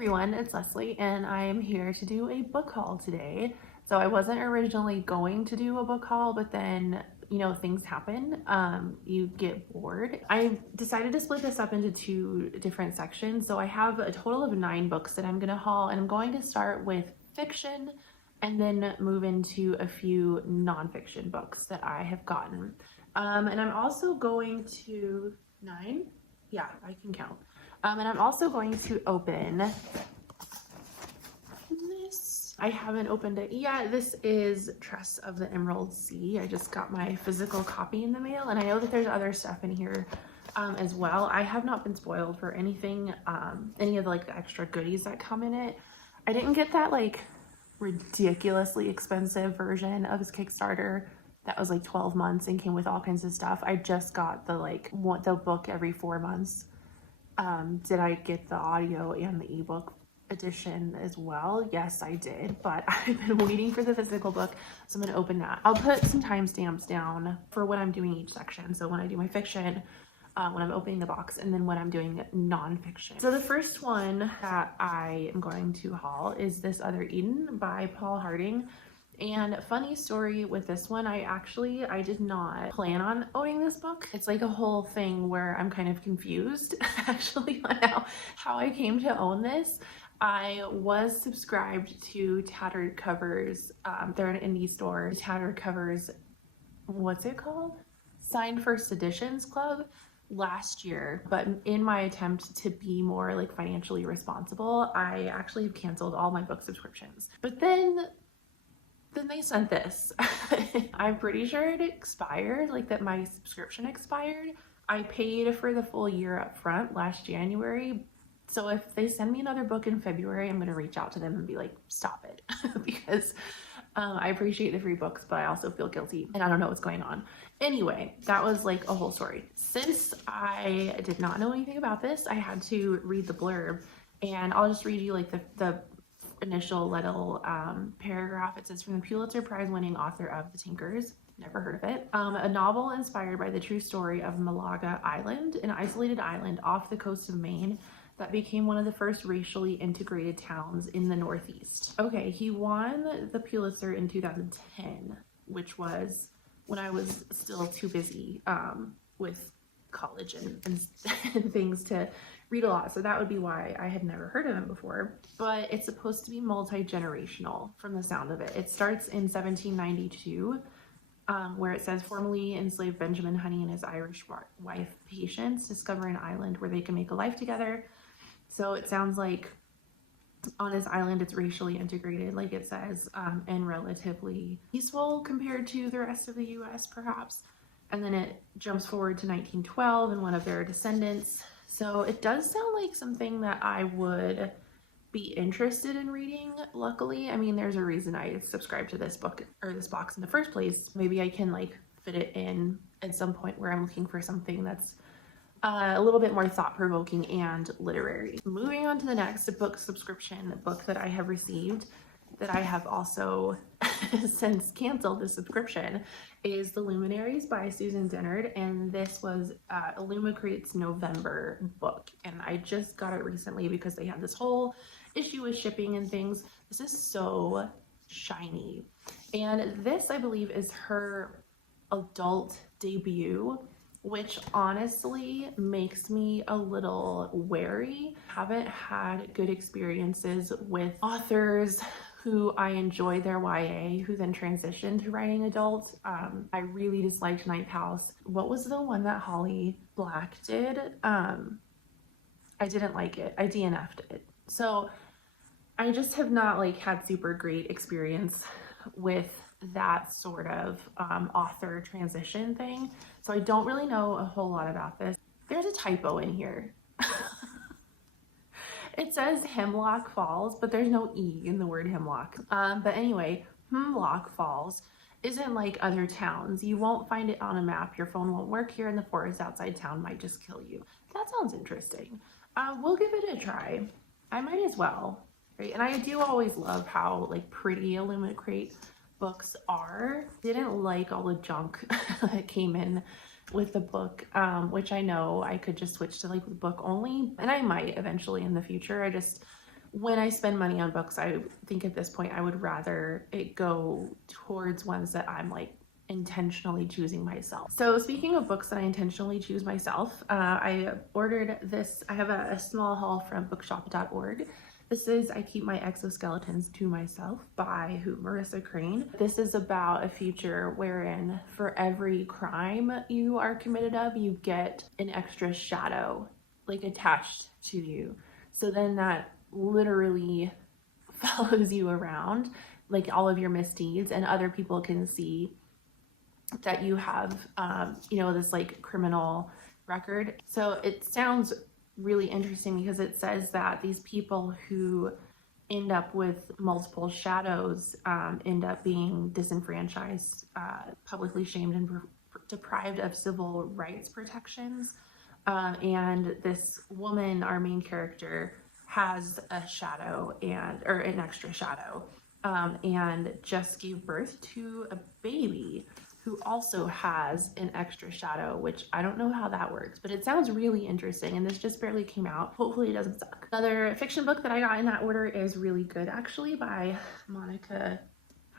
everyone, it's Leslie and I am here to do a book haul today. So I wasn't originally going to do a book haul, but then, things happen. You get bored. I decided to split this up into two different sections. So I have a total of 9 books that I'm going to haul, and I'm going to start with fiction and then move into a few nonfiction books that I have gotten. And I'm also going to 9. Yeah, I can count. And I'm also going to open this. I haven't opened it yet. This is Tress of the Emerald Sea. I just got my physical copy in the mail, and I know that there's other stuff in here as well. I have not been spoiled for anything, any of the extra goodies that come in it. I didn't get that ridiculously expensive version of this Kickstarter that was 12 months and came with all kinds of stuff. I just got the book every 4 months. Did I get the audio and the ebook edition as well? Yes, I did, but I've been waiting for the physical book, so I'm going to open that. I'll put some timestamps down for when I'm doing each section. So when I do my fiction, when I'm opening the box, and then when I'm doing nonfiction. So the first one that I am going to haul is This Other Eden by Paul Harding. And funny story with this one, I did not plan on owning this book. It's a whole thing where I'm kind of confused actually on how I came to own this. I was subscribed to Tattered Covers. They're an indie store. Tattered Covers, what's it called? Signed First Editions Club last year, but in my attempt to be more financially responsible, I actually have canceled all my book subscriptions. But then they sent this. I'm pretty sure it expired, that my subscription expired. I paid for the full year up front last January. So if they send me another book in February, I'm going to reach out to them and be like, stop it. Because I appreciate the free books, but I also feel guilty and I don't know what's going on. Anyway, that was a whole story. Since I did not know anything about this, I had to read the blurb, and I'll just read you the initial little paragraph. It says, from the Pulitzer Prize winning author of The Tinkers, never heard of it, a novel inspired by the true story of Malaga Island, an isolated island off the coast of Maine that became one of the first racially integrated towns in the Northeast. Okay, he won the Pulitzer in 2010, which was when I was still too busy with college and things to read a lot, so that would be why I had never heard of him before. But it's supposed to be multi-generational from the sound of it. It starts in 1792, where it says, formerly enslaved Benjamin Honey and his Irish wife Patience discover an island where they can make a life together. So it sounds like on this island it's racially integrated, like it says, and relatively peaceful compared to the rest of the US perhaps. And then it jumps forward to 1912 and one of their descendants. So it does sound like something that I would be interested in reading, luckily. I mean, there's a reason I subscribed to this book or this box in the first place. Maybe I can fit it in at some point where I'm looking for something that's a little bit more thought-provoking and literary. Moving on to the next book subscription book that I have received, that I have also since canceled the subscription, is The Luminaries by Susan Dennard, and this was Illumicrate's November book, and I just got it recently because they had this whole issue with shipping and things. This is so shiny, and this I believe is her adult debut, which honestly makes me a little wary. Haven't had good experiences with authors who I enjoy their YA who then transitioned to writing adult. I really disliked Ninth House. What was the one that Holly Black did? I didn't like it. I DNF'd it. So I just have not had super great experience with that sort of author transition thing. So I don't really know a whole lot about this. There's a typo in here. It says Hemlock Falls, but there's no E in the word hemlock. But anyway, Hemlock Falls isn't like other towns. You won't find it on a map. Your phone won't work here, and the forest outside town might just kill you. That sounds interesting. We'll give it a try. I might as well. Right? And I do always love how pretty Illumicrate books are. Didn't like all the junk that came in with the book, which I know I could just switch to like book only, and I might eventually in the future. I just when I spend money on books, I think at this point I would rather it go towards ones that I'm like intentionally choosing myself. So speaking of books that I intentionally choose myself, I ordered this. I have a small haul from bookshop.org. This is I Keep My Exoskeletons to Myself by Marissa Crane. This is about a future wherein for every crime you are committed of, you get an extra shadow like attached to you. So then that literally follows you around, like all of your misdeeds, and other people can see that you have, this like criminal record. So it sounds really interesting because it says that these people who end up with multiple shadows end up being disenfranchised, publicly shamed, and deprived of civil rights protections. And this woman, our main character, has a shadow or an extra shadow, and just gave birth to a baby who also has an extra shadow, which I don't know how that works, but it sounds really interesting, and this just barely came out. Hopefully it doesn't suck. Another fiction book that I got in that order is Really Good, actually, by Monica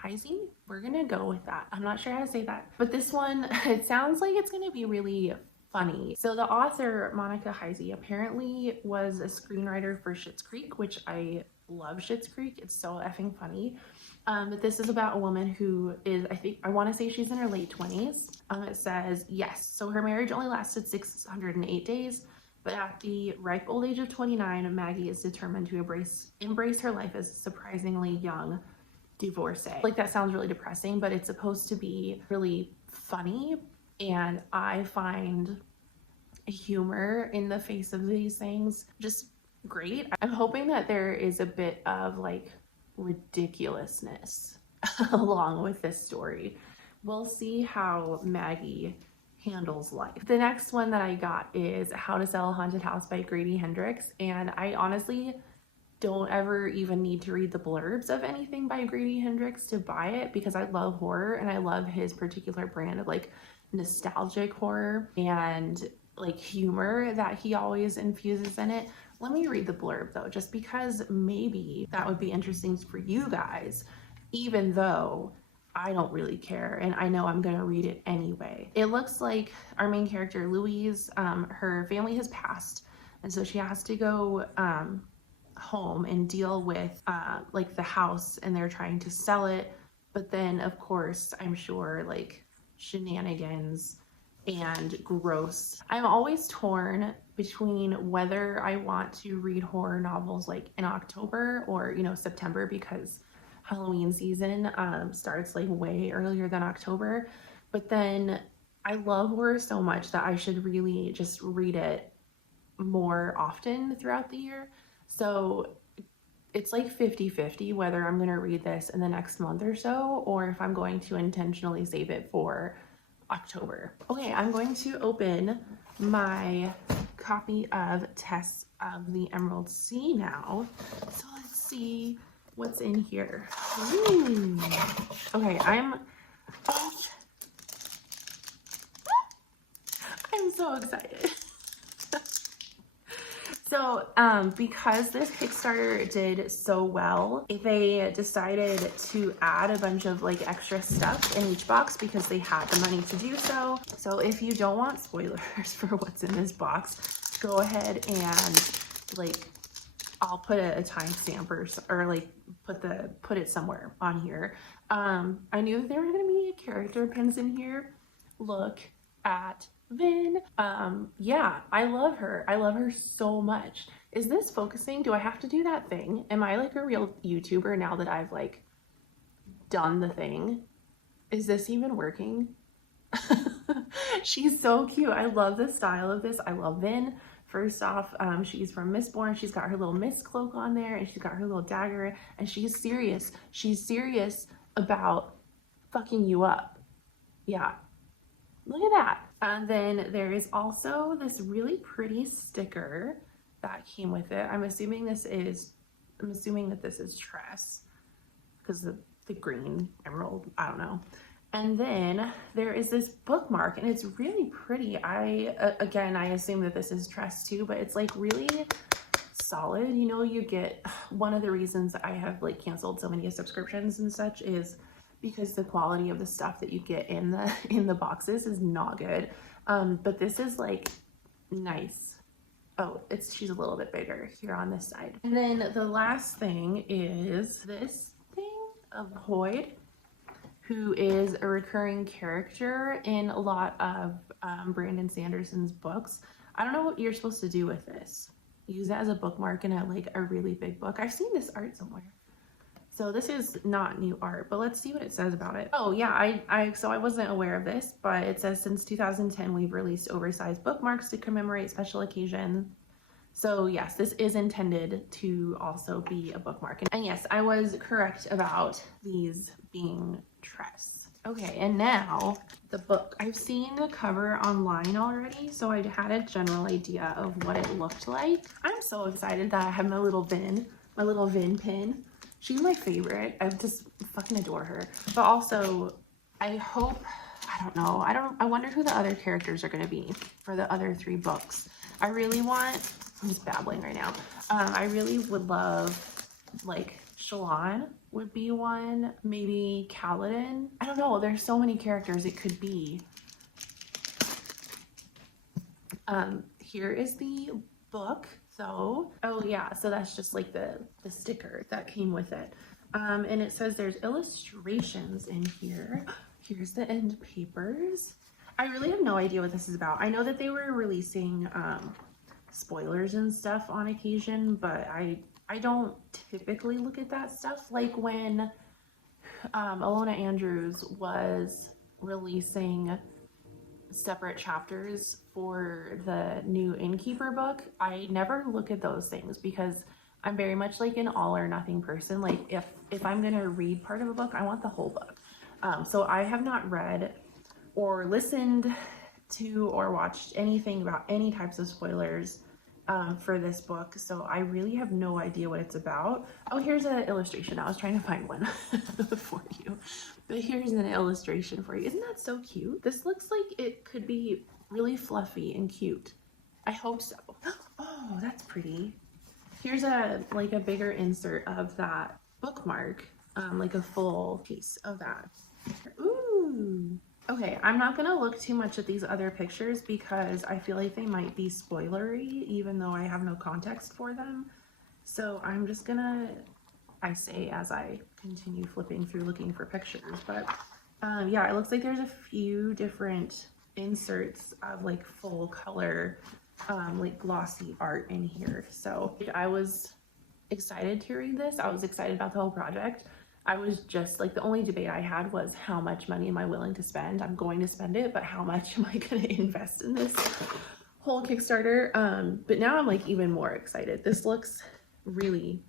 Heisey. We're gonna go with that. I'm not sure how to say that, but this one, it sounds like it's gonna be really funny. So the author, Monica Heisey, apparently was a screenwriter for Schitt's Creek, which I love Schitt's Creek. It's so effing funny. But this is about a woman who is, I want to say she's in her late 20s. It says, yes, so her marriage only lasted 608 days, but at the ripe old age of 29, Maggie is determined to embrace her life as a surprisingly young divorcee. Like, that sounds really depressing, but it's supposed to be really funny, and I find humor in the face of these things just great. I'm hoping that there is a bit of like ridiculousness along with this story. We'll see how Maggie handles life. The next one that I got is How to Sell a Haunted House by Grady Hendrix, and I honestly don't ever even need to read the blurbs of anything by Grady Hendrix to buy it, because I love horror and I love his particular brand of like nostalgic horror and like humor that he always infuses in it. Let me read the blurb though, just because maybe that would be interesting for you guys, even though I don't really care and I know I'm gonna read it anyway. It looks like our main character, Louise, her family has passed, and so she has to go home and deal with like the house, and they're trying to sell it, but then of course I'm sure like shenanigans and gross. I'm always torn between whether I want to read horror novels like in October or September, because Halloween season starts like way earlier than October, but then I love horror so much that I should really just read it more often throughout the year. So it's like 50-50 whether I'm going to read this in the next month or so, or if I'm going to intentionally save it for October. Okay, I'm going to open my copy of Tress of the Emerald Sea now. So let's see what's in here. Ooh. Okay, I'm so excited. So, because this Kickstarter did so well, they decided to add a bunch of like extra stuff in each box because they had the money to do so. So if you don't want spoilers for what's in this box, go ahead and like, I'll put a timestamp or like put it somewhere on here. I knew there were gonna be character pins in here. Look at Vin. Yeah, I love her. I love her so much. Is this focusing? Do I have to do that thing? Am I like a real YouTuber now that I've like done the thing? Is this even working? She's so cute. I love the style of this. I love Vin. First off, she's from Mistborn. She's got her little mist cloak on there, and she's got her little dagger, and she's serious. She's serious about fucking you up. Yeah. Look at that. And then there is also this really pretty sticker that came with it. I'm assuming that this is Tress because of the green emerald, I don't know. And then there is this bookmark, and it's really pretty. Again, I assume that this is Tress too, but it's like really solid. You know, you get, one of the reasons I have like canceled so many subscriptions and such is because the quality of the stuff that you get in the boxes is not good. But this is like nice. Oh, she's a little bit bigger here on this side. And then the last thing is this thing of Hoyd, who is a recurring character in a lot of Brandon Sanderson's books. I don't know what you're supposed to do with this. Use it as a bookmark in a really big book. I've seen this art somewhere. So this is not new art, but let's see what it says about it. Oh yeah, so I wasn't aware of this, but it says since 2010 we've released oversized bookmarks to commemorate special occasions. So yes, this is intended to also be a bookmark. And yes, I was correct about these being Tress. Okay, and now the book. I've seen the cover online already, so I had a general idea of what it looked like. I'm so excited that I have my little Vin pin. She's my favorite. I just fucking adore her. But also, I hope, I wonder who the other characters are going to be for the other 3 books. I'm just babbling right now. I really would love, like, Shallan would be one, maybe Kaladin. I don't know, there's so many characters it could be. Here is the book though. Oh yeah, so that's just like the sticker that came with it. And it says there's illustrations in here. Here's the end papers. I really have no idea what this is about. I know that they were releasing spoilers and stuff on occasion, but I don't typically look at that stuff. Like when Alona Andrews was releasing separate chapters for the new Innkeeper book, I never look at those things because I'm very much like an all or nothing person. Like if I'm gonna read part of a book, I want the whole book. So I have not read or listened to or watched anything about any types of spoilers for this book, so I really have no idea what it's about. Oh, here's an illustration. I was trying to find one for you, but here's an illustration for you. Isn't that so cute? This looks like it could be really fluffy and cute. I hope so. Oh, that's pretty. Here's a bigger insert of that bookmark, like a full piece of that. Ooh. Okay, I'm not gonna look too much at these other pictures because I feel like they might be spoilery, even though I have no context for them. So I'm just gonna, I say as I continue flipping through looking for pictures. But yeah, it looks like there's a few different inserts of like full color, like glossy art in here. So I was excited to read this. I was excited about the whole project. I was just like, the only debate I had was how much money am I willing to spend? I'm going to spend it, but how much am I going to invest in this whole Kickstarter? But now I'm like even more excited. This looks really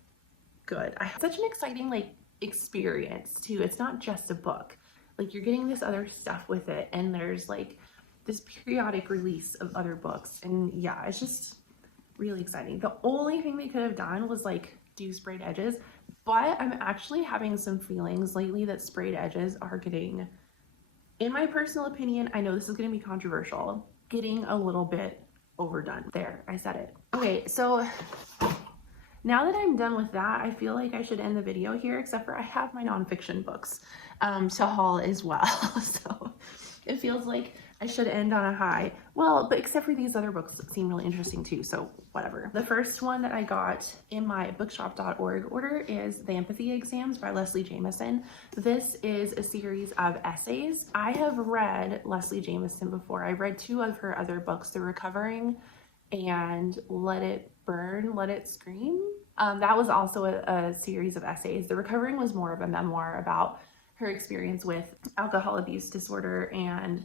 good. I have such an exciting like experience too. It's not just a book. Like you're getting this other stuff with it, and there's like this periodic release of other books, and yeah, it's just really exciting. The only thing they could have done was like do sprayed edges. But I'm actually having some feelings lately that sprayed edges are getting, in my personal opinion, I know this is going to be controversial, getting a little bit overdone. There, I said it. Okay, so now that I'm done with that, I feel like I should end the video here, except for I have my nonfiction books to haul as well. So it feels like I should end on a high. Well, but except for these other books that seem really interesting too, so whatever. The first one that I got in my bookshop.org order is The Empathy Exams by Leslie Jamison. This is a series of essays. I have read Leslie Jamison before. I've read 2 of her other books, The Recovering and Let It Burn, Let It Scream. That was also a series of essays. The Recovering was more of a memoir about her experience with alcohol abuse disorder and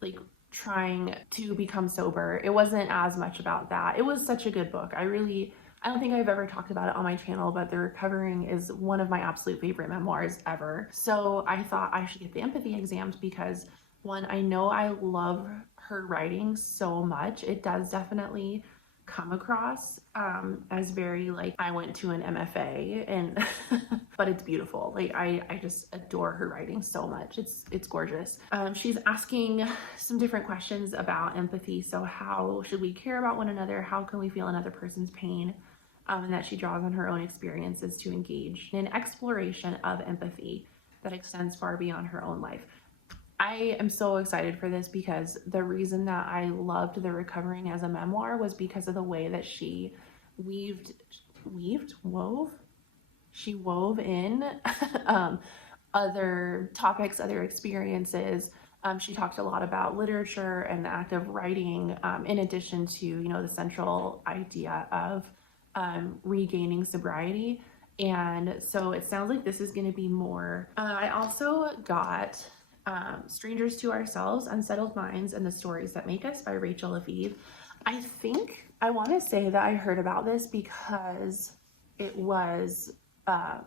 like trying to become sober. It wasn't as much about that. It was such a good book. I don't think I've ever talked about it on my channel, but The Recovering is one of my absolute favorite memoirs ever. So I thought I should get The Empathy Exams because, one, I know I love her writing so much. It does definitely come across as very like I went to an MFA, and but it's beautiful. Like I just adore her writing so much. It's gorgeous. She's asking some different questions about empathy. So how should we care about one another? How can we feel another person's pain? and that she draws on her own experiences to engage in an exploration of empathy that extends far beyond her own life. I am so excited for this because the reason that I loved The Recovering as a memoir was because of the way that she wove in other topics, other experiences. She talked a lot about literature and the act of writing, in addition to, you know, the central idea of regaining sobriety. And so it sounds like this is going to be more. I also got Strangers to Ourselves, Unsettled Minds, and the Stories That Make Us by Rachel Lviv. I think I want to say that I heard about this because it was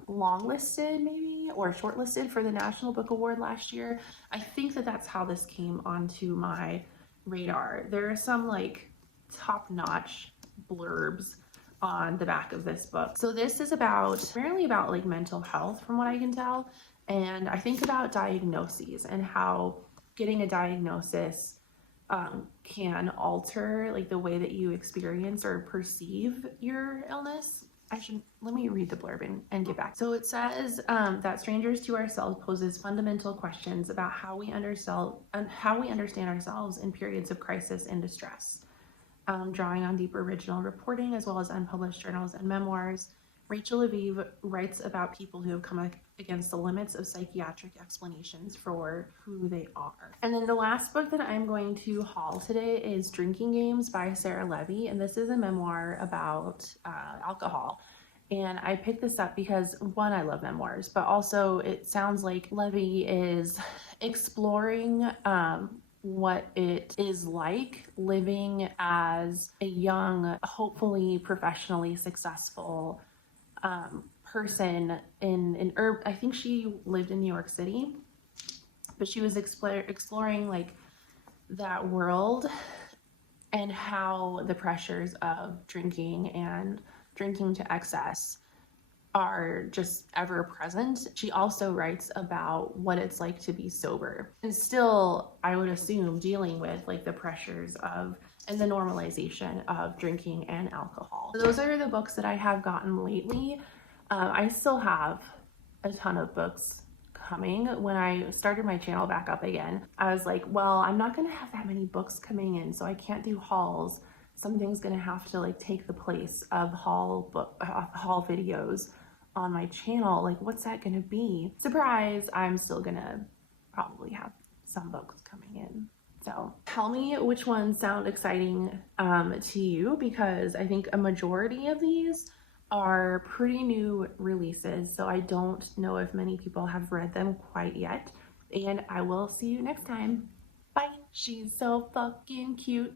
longlisted maybe or shortlisted for the National Book Award last year. I think that that's how this came onto my radar. There are some like top-notch blurbs on the back of this book. So this is primarily about like mental health from what I can tell. And I think about diagnoses and how getting a diagnosis can alter like the way that you experience or perceive your illness. Let me read the blurb and get back. So it says that Strangers to Ourselves poses fundamental questions about how we understand ourselves in periods of crisis and distress. Drawing on deep original reporting as well as unpublished journals and memoirs, Rachel Lviv writes about people who have come against the limits of psychiatric explanations for who they are. And then the last book that I'm going to haul today is Drinking Games by Sarah Levy, and this is a memoir about alcohol. And I picked this up because, one, I love memoirs, but also it sounds like Levy is exploring what it is like living as a young, hopefully professionally successful person in I think she lived in New York City, but she was exploring like that world and how the pressures of drinking and drinking to excess are just ever present. She also writes about what it's like to be sober and still, I would assume, dealing with like the pressures of and the normalization of drinking and alcohol. So those are the books that I have gotten lately. I still have a ton of books coming. When I started my channel back up again, I was like, well, I'm not gonna have that many books coming in, so I can't do hauls. Something's gonna have to like take the place of haul videos on my channel. Like, what's that gonna be? Surprise, I'm still gonna probably have some books coming in. So tell me which ones sound exciting to you, because I think a majority of these are pretty new releases, so I don't know if many people have read them quite yet. And I will see you next time. Bye. She's so fucking cute.